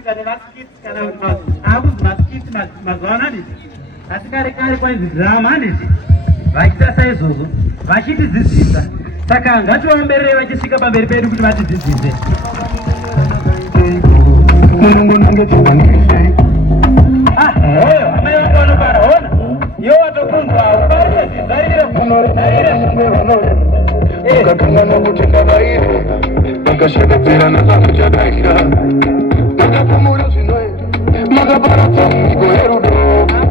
kuitika nemaskits kana akuzi maskits mazuva ano handiti asi kare kare kwainzi drama handiti vachiita saizvozvo vachitidzidzisa saka ngativaomberere vachisvika pamberi pedu kuti vatidzidzise hoyo amai vangu vanobara ona iwo watokunzwa ukakangana kutenda vairi makashekedzerana zvakuchadaira makapumura zvinoere makaparadza mumiko yerudo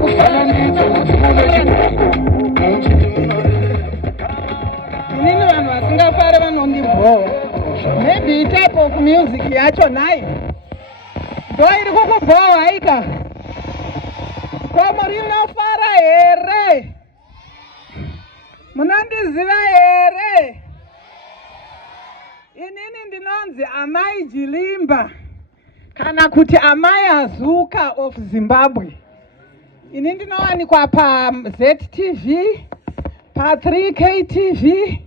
kufananidzo kuti mune chidoko inini vanhu vasingafare vanondibhowa maybe type of music yacho nai ndo iri kukubhowa ika komo rinofara here munondiziva here inini ndinonzi Amai Jilimba kana kuti Amai Azuka of Zimbabwe. Ini ndinowanikwa pa ZTV, pa 3K TV,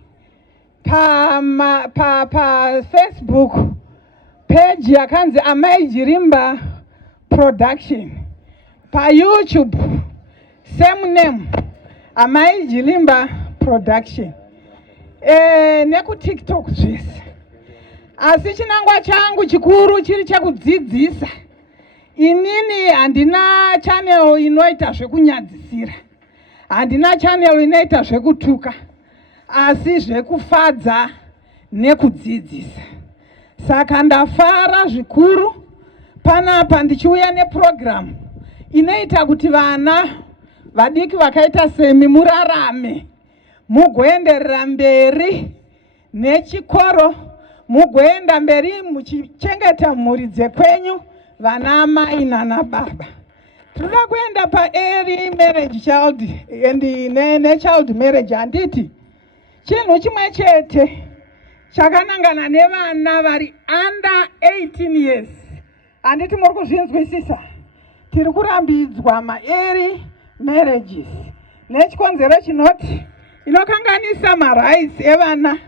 pa Facebook page yakanzi Amai Jilimba Production, pa YouTube same name Amai Jilimba Production, neku TikTok zvese. Asi chinangwa changu chikuru chiri chakudzidzisa. Inini handina channel inoita zvekunyadzisira, handina channel inoita zvekutuka, asi zvekufadza nekudzidzisa. Saka ndafara zvikuru panapa ndichiuya neprogram inoita kuti vana vadiki vakaita semi murarame, mugoenderera mberi nechikoro, mugoenda mberi muchichengeta mhuri dzekwenyu, vana mai nana baba. Tinoda kuenda pa early marriage child and child marriage handiti chinhu chimwe chete chakanangana nevana vari under 18 years. Handiti muri kuzvinzwisisa? Tiri kurambidzwa ma early marriages nechikonzero chinoti inokanganisa marights evana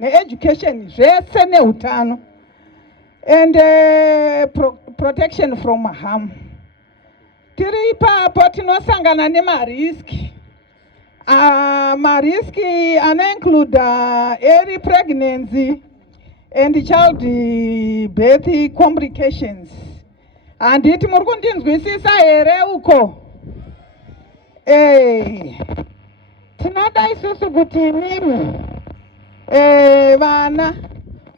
ne-education zvese neutano and protection from harm. Tiri ipapo tinosangana nemariski. Mariski anoinclude early pregnancy and child birth complications. Handiti muri kundinzwisisa here uko? Tinoda isusu kuti imimi vana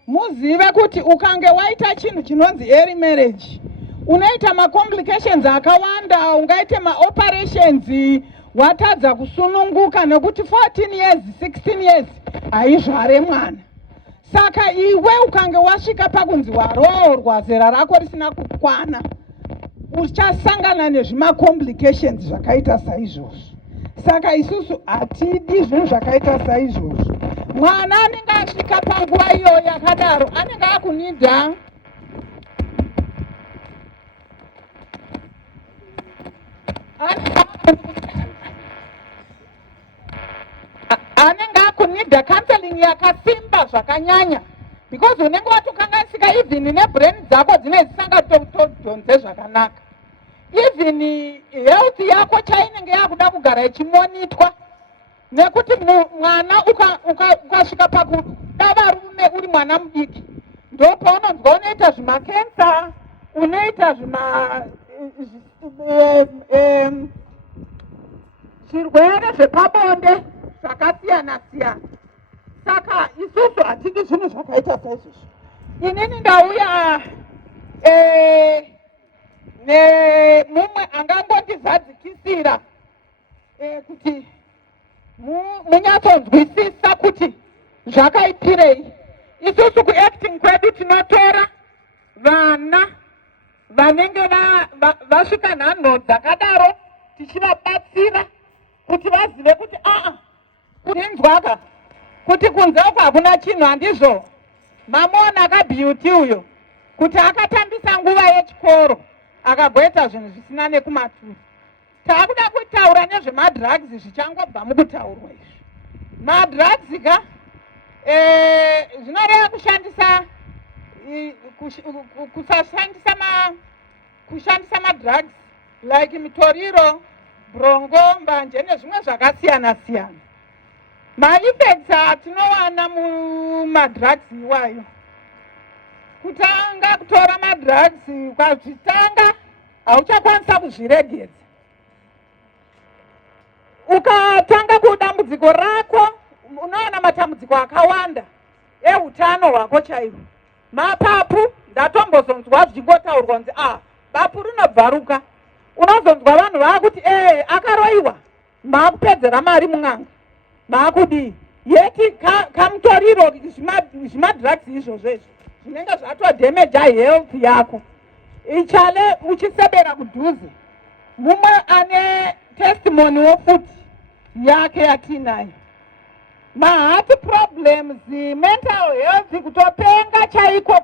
muzive kuti ukange waita chinhu chinonzi early marriage unoita ma-complications akawanda, ungaite ma-operations, watadza kusununguka nekuti 14 years 16 years haizvare mwana. Saka iwe ukange wasvika pakunzi waroorwa zera rako risina kukwana, uchasangana nezvima-complications zvakaita saizvozvo. Saka isusu hatidi zvinhu zvakaita saizvozvo. Mwana anenge asvika panguva iyo yakadaro anenge akunidha counseling yakasimba zvakanyanya, because unenge watokanganisika even nebrain dzako dzine dzisangatodhonze zvakanaka. Even health yako chainenge yakuda kugara ichimonitwa, nekuti mwana ukasvika pakuda varume uri mwana mudiki ndo paunonzwa unoita zvimakensa, unoita zvirwere zvepabonde zvakasiyana siyana. Saka isusu hatidi zvinhu zvakaita saizvozvo. Inini ndauya nemumwe angangondizadzikisira kuti munyatsonzwisisa kuti zvakaitirei. Isusu kuacting kwedu tinotora vana vanenge vasvika nhanho dzakadaro tichivabatsira kuti vazive kuti kunzwaka kuti kunze uko hakuna chinhu, handizvo. Mamuona akabeauty uyo kuti akatambisa nguva yechikoro akagoita zvinhu zvisina nekumaturu. Taakuda kutaura nezvemadrugs zvichangobva mukutaurwa izvi. Madrugs ka zvinoreva kushandisa kushandisa madrugs like mitoriro, brongo, mbanje nezvimwe zvakasiyana siyana. Maeffects atinowana mumadrugs iwayo, kutanga kutora madrugs ukazvitanga hauchakwanisa kuzviregedza. Ukatanga kudambudziko rako unoona matambudziko akawanda eutano hwako chaiwo. Mapapu ndatombozonzwa zvichingotaurwa kunzi bapu rinobvaruka. Unozonzwa vanhu vakuti akaroiwa, maakupedzera mari mun'anga, maakudii yeti kamutoriro zvimadrugs izvozvo zvinenge zvatodhemeja health yako. Ichale uchisebera kudhuze, mumwe ane testimony wofuti yake yatinayo, ma-heart problems, mental health, kutopenga chaiko